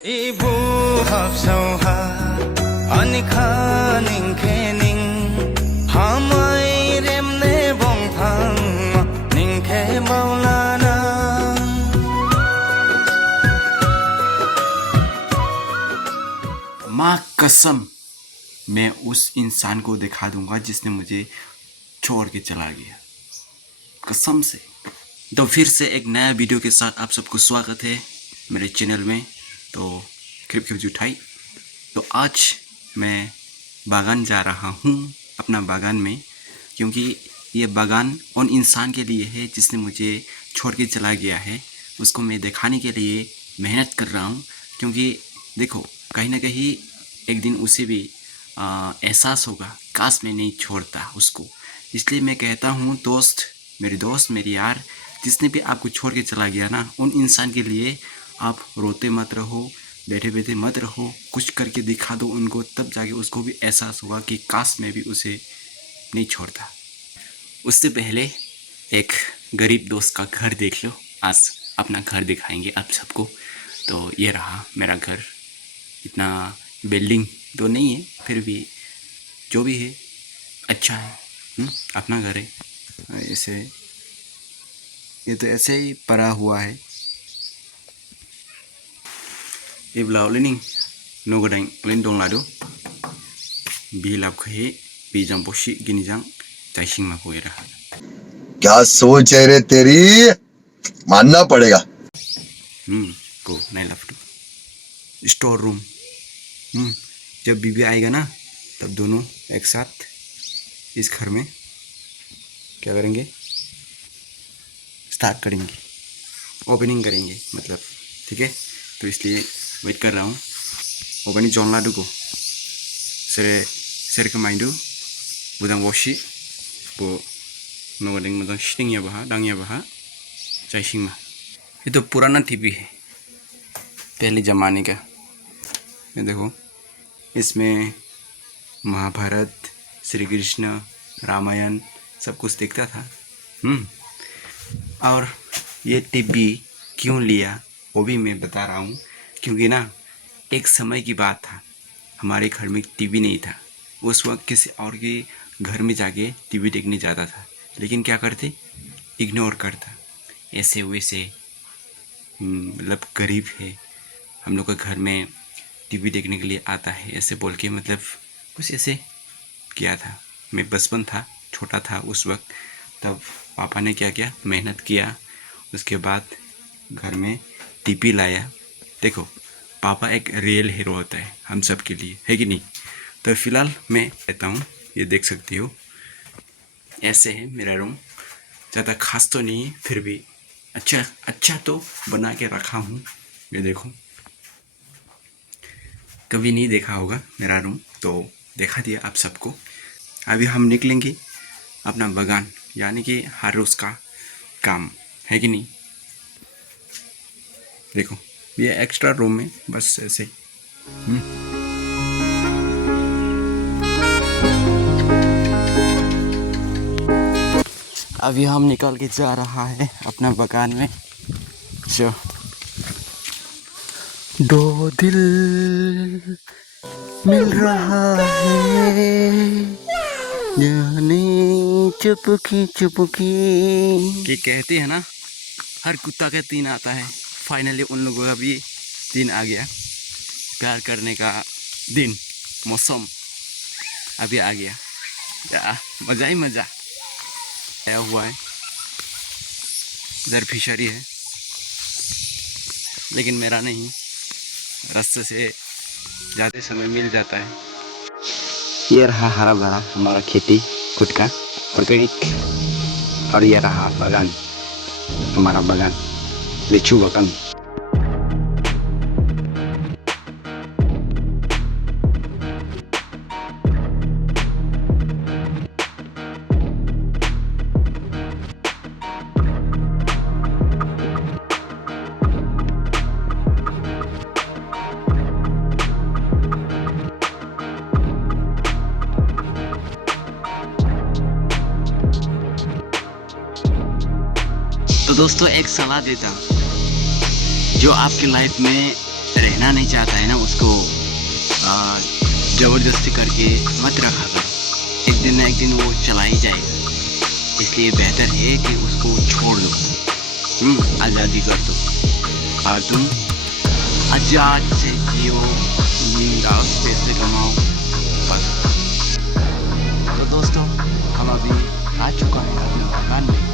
Ibu hapsauha anikhaning khening hamai remne bongphang ningkhe maulana माँ कसम मैं उस इंसान को दिखा दूंगा जिसने मुझे छोड़ के चला गया, कसम से। तो फिर से एक नया वीडियो के साथ आप सबको स्वागत है मेरे चैनल में। तो खिड़की जुटाई। तो आज मैं बागान जा रहा हूँ, अपना बागान में, क्योंकि ये बागान उन इंसान के लिए है जिसने मुझे छोड़ के चला गया है। उसको मैं दिखाने के लिए मेहनत कर रहा हूँ, क्योंकि देखो कहीं ना कहीं एक दिन उसे भी एहसास होगा, काश मैं नहीं छोड़ता उसको। इसलिए मैं कहता हूँ दोस्त, मेरी यार, जिसने भी आपको छोड़ के चला गया ना, उन इंसान के लिए आप रोते मत रहो, बैठे बैठे मत रहो, कुछ करके दिखा दो उनको, तब जाके उसको भी एहसास होगा कि काश मैं भी उसे नहीं छोड़ता। उससे पहले एक गरीब दोस्त का घर देख लो। आज अपना घर दिखाएंगे आप सबको। तो ये रहा मेरा घर। इतना बिल्डिंग तो नहीं है, फिर भी जो भी है अच्छा है। अपना घर है। ऐसे ये तो ऐसे ही पड़ा हुआ है। Iblau lening nugadang len dong lado bilap khe bijang boshi ginijang taising ma ko era। क्या सोच है रे तेरी, मानना पड़ेगा। को नहीं लफ्ट स्टोर रूम। जब बीबी आएगा ना, तब दोनों एक साथ इस घर में क्या करेंगे, स्टार्ट करेंगे, ओपनिंग करेंगे मतलब, ठीक है। तो इसलिए वेट कर रहा हूँ। ओपनिंग जॉन लाडू को सेरे माइंडू बुदांग वॉशी वो नोगडिंग मतलब शिटिंग या बहा डांग या बहा चाइशिंग में। ये तो पुराना टीवी है, पहले ज़माने का। ये देखो, इसमें महाभारत, श्री कृष्ण, रामायण सब कुछ देखता था। और ये टीवी क्यों लिया वो भी मैं बता रहा हूँ, क्योंकि ना एक समय की बात था, हमारे घर में टीवी नहीं था। उस वक्त किसी और के घर में जाके टीवी देखने जाता था, लेकिन क्या करते, इग्नोर करता। ऐसे वैसे मतलब गरीब है, हम लोग का घर में टीवी देखने के लिए आता है, ऐसे बोल के मतलब कुछ ऐसे किया था। मैं बचपन था, छोटा था उस वक्त। तब पापा ने क्या किया, मेहनत किया, उसके बाद घर में टीवी लाया। देखो, पापा एक रियल हीरो होता है हम सब के लिए, है कि नहीं। तो फिलहाल मैं कहता हूँ, ये देख सकती हो, ऐसे है मेरा रूम। ज़्यादा खास तो नहीं है, फिर भी अच्छा तो बना के रखा हूँ। ये देखो, कभी नहीं देखा होगा मेरा रूम, तो देखा दिया आप सबको। अभी हम निकलेंगे अपना बागान, यानी कि हर रोज़ का काम, है कि नहीं। देखो, ये एक्स्ट्रा रूम में बस ऐसे। अभी हम निकल के जा रहा है अपना बागान में। जो दो दिल मिल रहा है जाने चुपकी कि कहते हैं ना, हर कुत्ता का दिन आता है। फाइनली उन लोगों का भी दिन आ गया, प्यार करने का दिन, मौसम अभी आ गया। या मज़ा ही मज़ा आया हुआ है। इधर फिशरी है, लेकिन मेरा नहीं, रास्ते से जाते समय मिल जाता है। ये रहा हरा भरा हमारा खेती खुद का ऑर्गेनिक, और ये रहा बागान, हमारा बागान, लीचू बागान। तो दोस्तों, एक सलाह देता हूँ, जो आपकी लाइफ में रहना रहना नहीं चाहता है ना, उसको ज़बरदस्ती करके मत रखा कर। एक दिन ना एक दिन वो चला ही जाएगा, इसलिए बेहतर है कि उसको छोड़ दो, आज़ादी कर दो और तुम आज़ाद से जियो, बिंदास पैसे कमाओ बस। तो दोस्तों, हम अभी आ चुका है अपने मकान में।